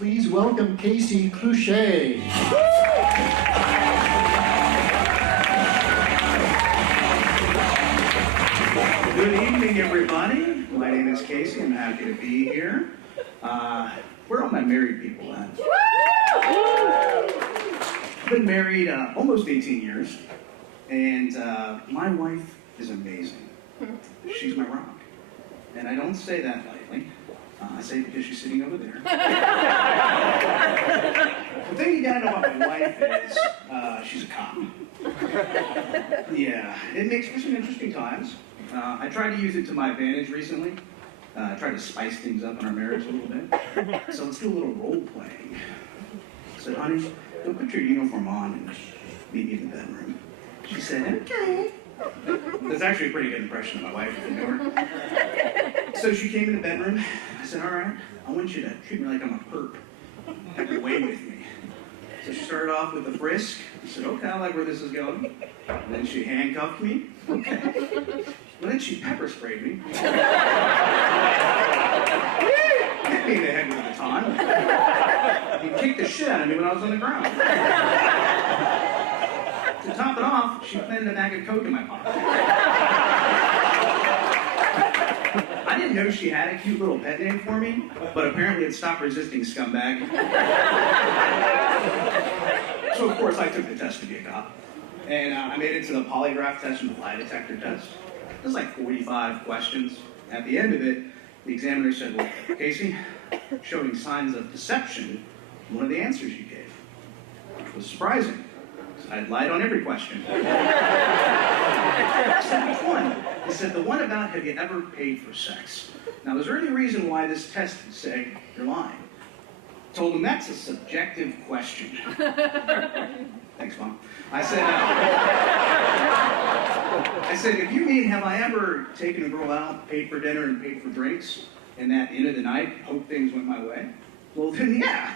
Please welcome Clouchete1. Good evening, everybody. My name is Casey. I'm happy to be here. Where are all my married people at? I've been married almost 18 years, and my wife is amazing. She's my rock. And I don't say that lightly. I say it because she's sitting over there. The thing you gotta know about my wife is she's a cop. Yeah, it makes for some interesting times. I tried to use it to my advantage recently. I tried to spice things up in our marriage a little bit. So let's do a little role playing. I said, honey, go put your uniform on and meet me in the bedroom. She said, okay. That's actually a pretty good impression of my wife, if you know her. So she came in the bedroom. I said, all right, I want you to treat me like I'm a perp. Have your way with me. So she started off with a frisk. I said, okay, I like where this is going. And then she handcuffed me. Okay. Well, then she pepper sprayed me. Hit me in the head with a baton. He kicked the shit out of me when I was on the ground. To top it off, she planted a bag of Coke in my pocket. I didn't know she had a cute little pet name for me, but apparently it stopped resisting scumbag. So of course I took the test to be a cop. And I made it to the polygraph test and the lie detector test. It was like 45 questions. At the end of it, the examiner said, well, Casey, showing signs of deception in one of the answers you gave, which was surprising. I'd lied on every question. I said, which one? He said, the one about have you ever paid for sex? Now, there's really a reason why this test would say you're lying. I told him that's a subjective question. Thanks, Mom. I said, if you mean have I ever taken a girl out, paid for dinner, and paid for drinks, and at the end of the night, hope things went my way? Well, then yeah.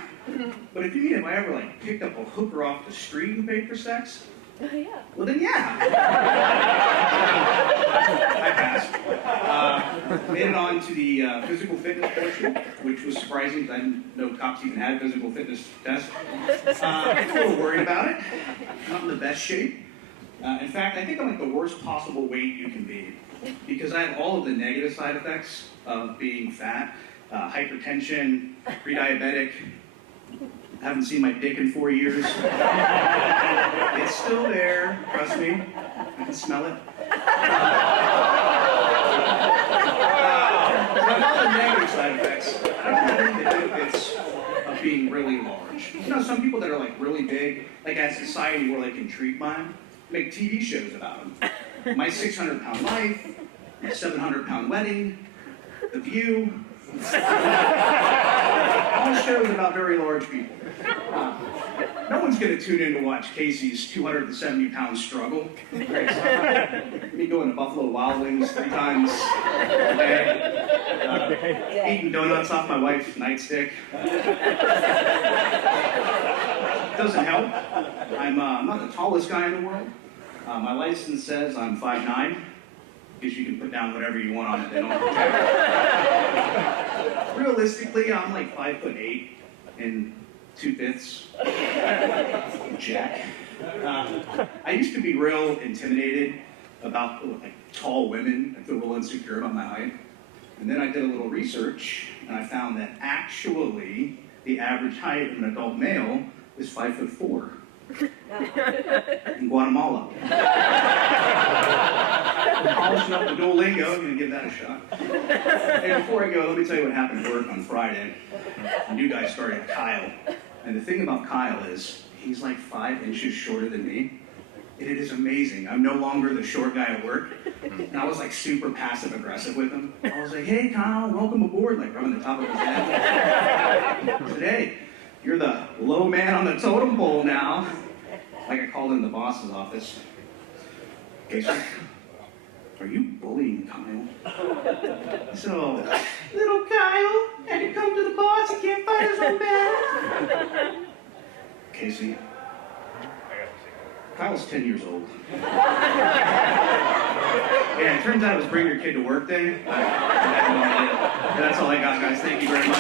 But if you mean have I ever picked up a hooker off the street and paid for sex? Yeah. Well, then yeah. I passed. Made it on to the physical fitness portion, which was surprising because I didn't know cops even had a physical fitness test. I was a little worried about it. Not in the best shape. In fact, I think I'm at the worst possible weight you can be because I have all of the negative side effects of being fat, hypertension, pre-diabetic. I haven't seen my dick in 4 years. It's still there, trust me. I can smell it. But all the negative side effects, I don't have any of the benefits of being really large. You know, some people that are really big, at Society where they can treat mine, make TV shows about them. My 600-pound life, my 700-pound wedding, The View. All shows about very large people. No one's going to tune in to watch Casey's 270-pound struggle. Me going to Buffalo Wild Wings 3 times a day. Eating donuts off my wife's nightstick. Doesn't help. I'm not the tallest guy in the world. My license says I'm 5'9". Because you can put down whatever you want on it, they don't protect. Realistically, I'm 5'8" and 2/5 Jack. I used to be real intimidated about tall women. I feel real insecure about my height. And then I did a little research, and I found that actually the average height of an adult male is 5'4". In Guatemala. Polishing up the Duolingo, I'm going to give that a shot. Hey, before I go, let me tell you what happened at work on Friday. A new guy started, Kyle. And the thing about Kyle is, he's 5 inches shorter than me. And it is amazing. I'm no longer the short guy at work. And I was super passive aggressive with him. I was like, hey Kyle, welcome aboard, rubbing the top of his head. I said, hey, you're the low man on the totem pole now. I called in the boss's office. Okay, sir, are you bullying Kyle? So, little Kyle had to come to the boss. He can't fight his own battle. Casey, Kyle's 10 years old. Yeah, it turns out it was Bring Your Kid to Work Day. That's all I got, guys. Thank you very much.